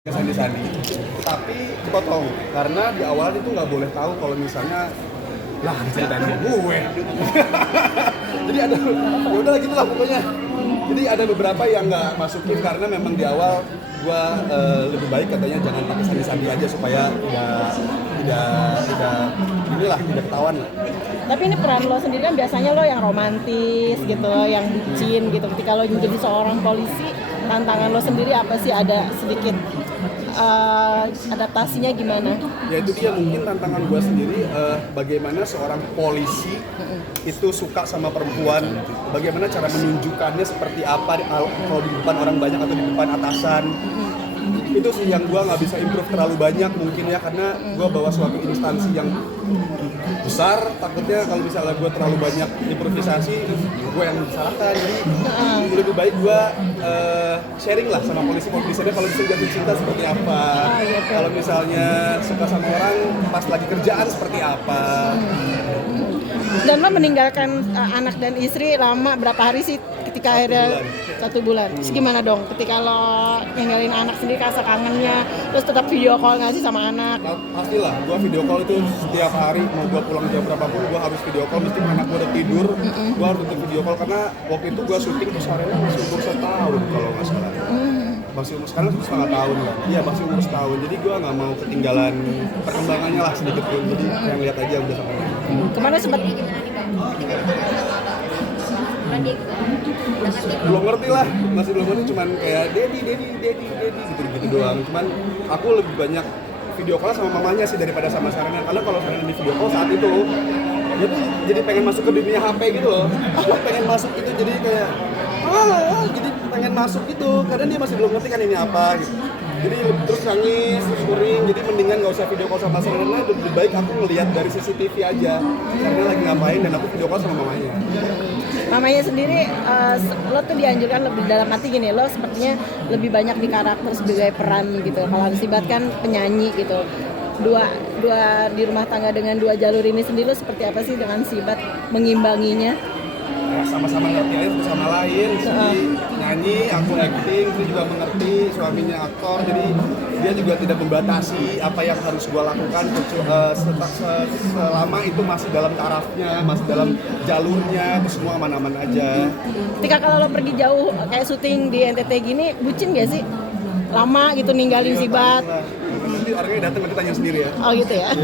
Sandi-sandi, tapi dipotong karena di awal itu nggak boleh tahu kalau misalnya lah diceritain sama gue. Jadi ada ya udah gitu lah pokoknya. Jadi ada beberapa yang nggak masukin karena memang di awal gue lebih baik katanya jangan pakai sandi-sandi aja supaya tidak ketahuan lah. Tapi ini peran lo sendiri kan biasanya lo yang romantis gitu, yang bucin gitu. Ketika lo menjadi seorang polisi, tantangan lo sendiri apa sih? Ada sedikit adaptasinya gimana? Ya itu dia mungkin tantangan gue sendiri, bagaimana seorang polisi itu suka sama perempuan, bagaimana cara menunjukkannya seperti apa kalau di depan orang banyak atau di depan atasan. Itu sih yang gue nggak bisa improve terlalu banyak mungkin ya, karena gue bawa suatu instansi yang besar, takutnya kalau misalnya gue terlalu banyak improvisasi gue yang disalahkan. Jadi lebih baik gue sharing lah sama polisi-polisinya kalau bisa jatuh cinta seperti apa, kalau misalnya suka sama orang pas lagi kerjaan seperti apa. Dan lo meninggalkan anak dan istri lama berapa hari sih ketika akhirnya 1 bulan? Terus gimana dong ketika lo ninggalin anak sendiri, rasa kangennya, terus tetap video call nggak sih sama anak? Pastilah, gue video call itu setiap hari, mau gue pulang jam berapapun gue harus video call, mesti anak gue udah tidur, gue harus tetap video call karena waktu itu gue syuting tuh Sarena masih umur 1 tahun kalau nggak salah. Masih umur sekarang 1,5 tahun lah, iya masih umur 1 tahun, jadi gue nggak mau ketinggalan perkembangannya lah sedikit pun, jadi yang lihat aja udah sama dia. Kemana sempat? Belum ngerti lah, masih belum ngerti, cuman kayak daddy gitu doang. Cuman aku lebih banyak video call sama mamanya sih daripada sama Sarena, karena kalau Sarena di video call saat itu dia tuh jadi pengen masuk ke dunia HP gitu loh. Dia pengen masuk gitu, jadi kayak jadi pengen masuk gitu, karena dia masih belum ngerti kan ini apa gitu. Jadi terus nangis, terus kuring, jadi mendingan nggak usah video call sama Sarena, lebih baik aku ngelihat dari CCTV aja karena lagi ngapain, dan aku video call sama mamanya. Mamanya sendiri, lo tuh dianjurkan lebih dalam arti gini, lo sepertinya lebih banyak di karakter sebagai peran gitu. Kalau Sibat kan penyanyi gitu. Dua di rumah tangga dengan 2 jalur ini sendiri lo seperti apa sih dengan Sibat mengimbanginya? Ya, sama-sama ngerti aja satu sama lain. Jadi nyanyi, aku acting, dia juga mengerti, suaminya aktor, jadi dia juga tidak membatasi apa yang harus gue lakukan selama itu masih dalam tarafnya, masih dalam jalurnya, itu semua aman-aman aja. Ketika kalau lo pergi jauh kayak syuting di NTT gini, bucin gak sih? Lama gitu ninggalin Sibat? Nanti orangnya datang, nanti tanya sendiri ya. Oh gitu ya?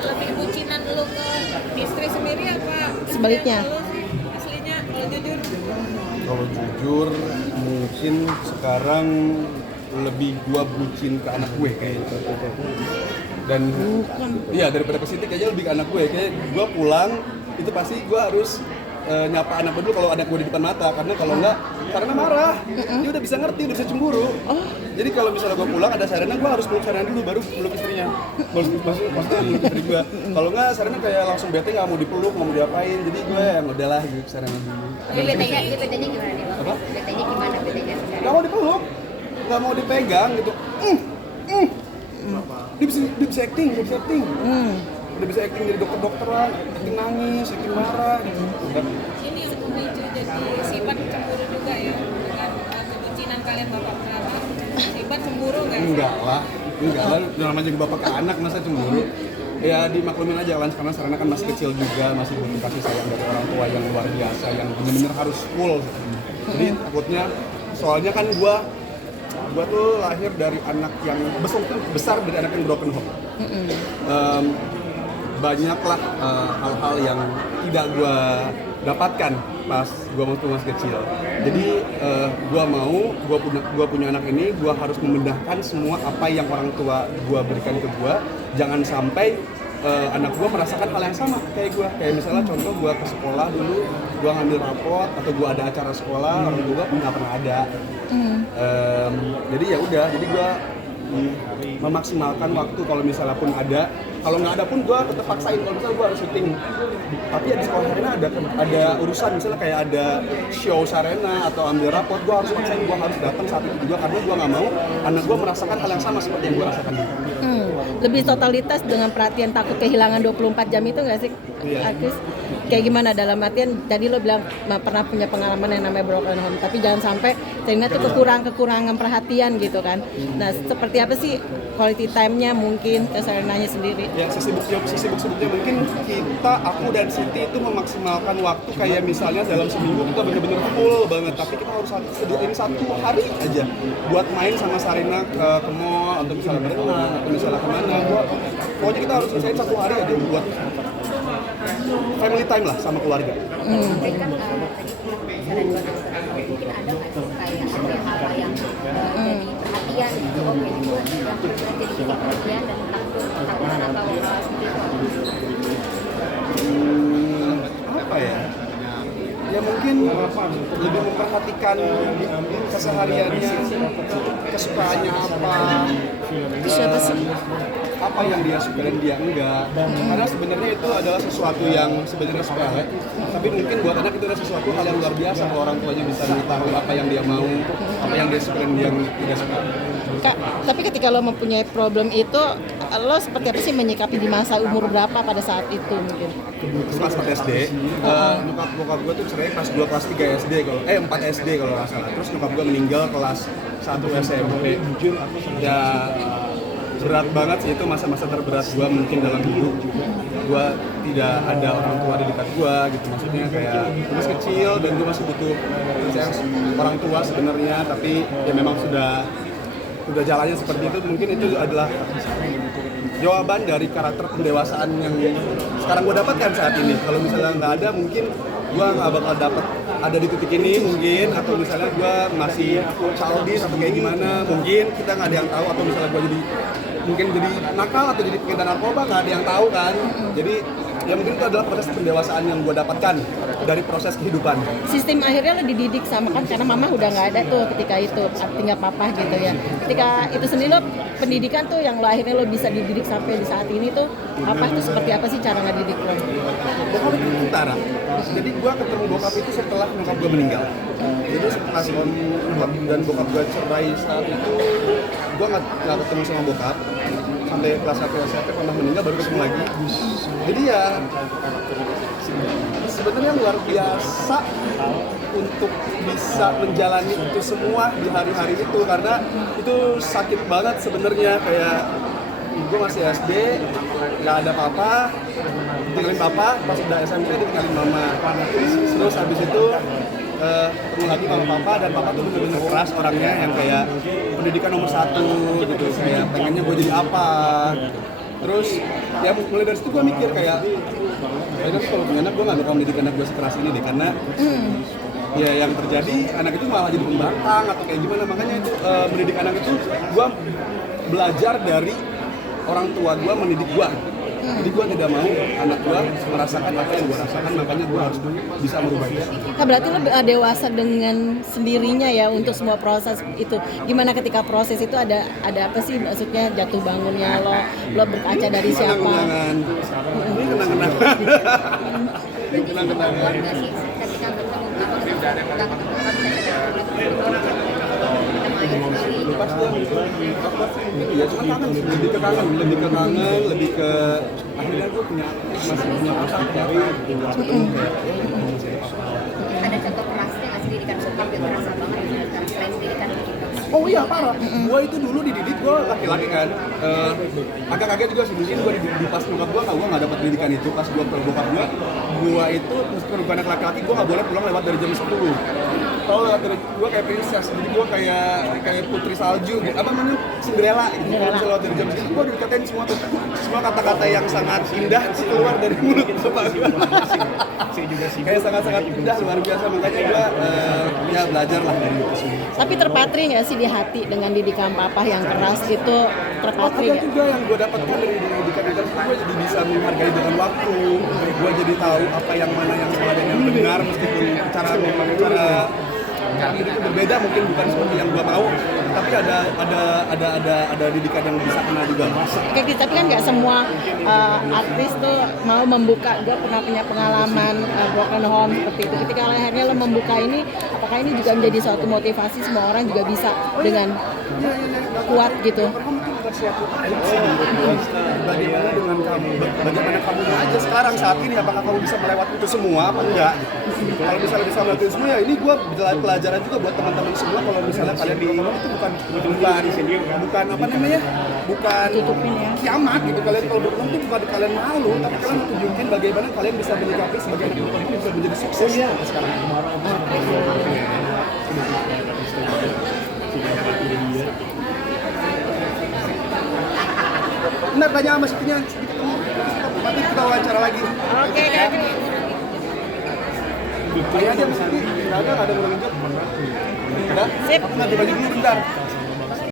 Lebih bucinan lu ke istri sendiri apa Sebaliknya? lu sih aslinya kalau jujur? Kalau jujur mungkin sekarang lebih gua bucin ke anak gue kayaknya. Dan iya, daripada ke Siti kayaknya lebih ke anak gue. Kayak gua pulang itu pasti gua harus nyapa anak gue dulu kalau anak gue di depan mata, karena kalau enggak karena marah, dia udah bisa ngerti, udah bisa cemburu. Jadi kalau misalnya gue pulang ada Sarena, gue harus peluk Sarena dulu baru peluk istrinya. Maksudnya peluk istri gue. Kalau enggak Sarena kayak langsung bete, nggak mau dipeluk, nggak mau diapain. Jadi gue yang udahlah gitu Sarena dulu. Betenya gimana nih? Apa? Betenya gimana? Nggak mau dipeluk, nggak mau dipegang gitu. Dia bisa acting. Udah bisa acting jadi dokter lah, acting nangis, acting marah gitu. Ini yang memicu jadi Sibat cemburu juga ya dengan kebucinan kalian bapak-bapak. Sibat cemburu nggak? Enggak lah, namanya juga bapak ke anak masa cemburu. Ya dimaklumin aja Lans, karena Sarena kan masih kecil juga, masih butuh kasih sayang dari orang tua yang luar biasa, yang benar-benar harus full. Jadi takutnya, soalnya kan gua tuh lahir dari anak yang besar dari anak yang broken home. Banyaklah hal-hal yang tidak gue dapatkan pas gue masih kecil. Jadi gue punya anak ini, gue harus memindahkan semua apa yang orang tua gue berikan ke gue. Jangan sampai anak gue merasakan hal yang sama kayak gue. Kayak misalnya contoh gue ke sekolah dulu, gue ngambil rapot atau gue ada acara sekolah, orang tua nggak pernah ada. Jadi ya udah, jadi gue memaksimalkan waktu kalau misalnya pun ada. Kalau nggak ada pun gue tetap paksain kalau misalnya gue harus syuting. Tapi ya di sekolah Sarena ada urusan, misalnya kayak ada show Sarena atau ambil rapot, gue harus paksain, gue harus datang saat itu juga karena gue nggak mau anak gue merasakan hal yang sama seperti yang gue rasakan dulu. Lebih totalitas dengan perhatian takut kehilangan 24 jam itu nggak sih, Iya. Agus? kayak gimana dalam artian tadi lo bilang pernah punya pengalaman yang namanya broken home, tapi jangan sampai Serina tuh kekurangan perhatian gitu kan. Nah seperti apa sih quality time-nya mungkin ke Serinanya sendiri? Ya sesibuk-sibuknya mungkin aku dan Siti itu memaksimalkan waktu kayak misalnya dalam seminggu kita bener-bener full banget, tapi kita harus sediain 1 hari aja buat main sama Sarina ke mall atau misalnya berenang atau misalnya kemana. Pokoknya kita harus selesaiin 1 hari aja buat family time lah sama keluarga. Tapi kan tadi misalnya 2 tahun terakhir mungkin ada nggak sih kayak ada hal yang jadi perhatian gitu, oke itu yang jadi perhatian dan ketakutan atau seperti itu? Apa ya? Ya mungkin lebih memperhatikan kesehariannya, kesukaannya apa, Itu siapa sih? apa yang dia suka dan dia enggak. Karena sebenarnya itu adalah sesuatu yang sebenarnya sepele, tapi mungkin buat anak itu adalah sesuatu hal yang luar biasa kalau orang tuanya bisa mengetahui apa yang dia mau, apa yang dia suka dan dia tidak suka. Kak, tapi ketika lo mempunyai problem itu, lo seperti apa sih menyikapi di masa umur berapa pada saat itu mungkin? Kelas 4 SD, nyokap gue tuh cerai kelas 2, kelas 3 SD, 4 SD kalau nggak salah. Terus nyokap gue meninggal kelas 1 SMP. Ya berat banget sih, itu masa-masa terberat gue mungkin dalam hidup. Gue tidak ada orang tua di dekat gue gitu, maksudnya kayak gue masih kecil dan gue masih butuh orang tua sebenarnya, tapi ya memang sudah jalannya seperti itu. Mungkin itu adalah jawaban dari karakter pendewasaan yang sekarang gue dapatkan saat ini. Kalau misalnya nggak ada, mungkin gue nggak bakal dapet ada di titik ini mungkin, atau misalnya gue masih childish atau kayak gimana, mungkin kita nggak ada yang tahu, atau misalnya gue mungkin jadi nakal atau jadi pengedar narkoba, nggak ada yang tahu kan. Jadi ya mungkin itu adalah proses pendewasaan yang gue dapatkan dari proses kehidupan. Sistem akhirnya lo dididik sama kan, karena mama udah nggak ada tuh ketika itu, tinggal papa gitu ya. Ketika itu sendiri lo pendidikan tuh yang lo akhirnya lo bisa dididik sampai di saat ini tuh apa tuh, seperti apa sih cara ngedidik lo? Bokap itu tentara. Jadi gue ketemu bokap itu setelah nyokap gue meninggal. Jadi setelah nyokap dan bokap gue cerai saat itu, gue nggak ketemu sama bokap sampai kelas 1 SMP, pernah meninggal baru ketemu lagi. Jadi ya sebenarnya luar biasa untuk bisa menjalani itu semua di hari-hari itu, karena itu sakit banget sebenarnya. Kayak gue masih SD, nggak ada papa, ditinggalin papa, pas udah SMP ditinggalin mama. Terus habis itu ketemu lagi sama papa, dan papa tuh bener-bener keras orangnya, yang kayak pendidikan nomor 1 gitu, kayak pengennya gue jadi apa. Terus ya mulai dari situ gue mikir kayak, kayaknya kalau punya anak gue nggak bakal mendidik anak gue sekeras ini deh, karena ya yang terjadi anak itu malah jadi pembangkang atau kayak gimana. Makanya itu mendidik anak itu gue belajar dari orang tua gue mendidik gue. Jadi gue tidak mau anak gue merasakan apa yang gue rasakan, makanya gue harus bisa merubahnya. Nah, berarti lo dewasa dengan sendirinya ya untuk semua proses itu. Gimana ketika proses itu ada apa sih, maksudnya jatuh bangunnya lo berkaca dari siapa? Kenang-kenangan. Ini kenang-kenangan. Ini kenang-kenangan. Nggak sih ketika ketemu apa nggak ketemu kan Pasti ya, cuma kangen, lebih ke kangen, lebih ke akhirnya gue masih punya perasaan dari gitu. ada contoh kerasnya nggak sih didikan sokap yang kerasa banget sekarang selain didikan kita? Oh iya parah, gue itu dulu dididik, gue laki-laki kan, agak kaget juga sih, mungkin gue di pas nyokap gue nggak dapat pendidikan itu. Pas gue ke bokap gue itu meskipun bukan anak laki-laki, gue nggak boleh pulang lewat dari jam 10. Kalau lewat dari gue kayak princess, jadi gue kayak putri salju, gitu. Apa namanya, Cinderella gitu. Kalau bisa lewat dari jam 10, gue dikatain semua kata-kata yang sangat indah sih keluar dari mulut bapak gue. Kayak sangat-sangat indah, luar biasa. Makanya gue ya belajar lah dari itu semua. Tapi terpatri nggak sih di hati dengan didikan papa yang keras itu, terpatri Ada nggak? juga yang gue dapatkan dari didikan itu, gue jadi bisa menghargai dengan waktu. Gue jadi tahu apa yang mana yang salah dan yang benar, meskipun cara itu berbeda, mungkin bukan seperti yang gue mau, tapi ada didikan yang bisa kena juga. Kayak gitu, tapi kan nggak semua artis tuh mau membuka. Gue pernah punya pengalaman broken home seperti itu. Ketika akhirnya lo membuka ini, apakah ini juga menjadi suatu motivasi semua orang juga bisa dengan kuat gitu? Broken home itu bukan suatu aib sih menurut gue. Bagaimana dengan kamu? Bagaimana kamu aja sekarang saat ini? Apakah kamu bisa melewati itu semua apa enggak? Kalau misalnya bisa melewati itu semua ya ini gue pelajaran juga buat teman-teman semua. Kalau misalnya kalian di itu bukan apa namanya? Bukan kiamat gitu. Kalian kalau berjuang itu bukan kalian malu, tapi kalian tunjukin bagaimana kalian bisa menyikapi sebagai anak perempuan bisa menjadi sukses sekarang. Benar, tanya sama Sitinya sedikit dulu. Nanti kita wawancara lagi. Oke, Kak. Tanya aja sama Siti. Nggak ada yang mau lanjut. Udah? Sip. Aku ganti baju dulu bentar.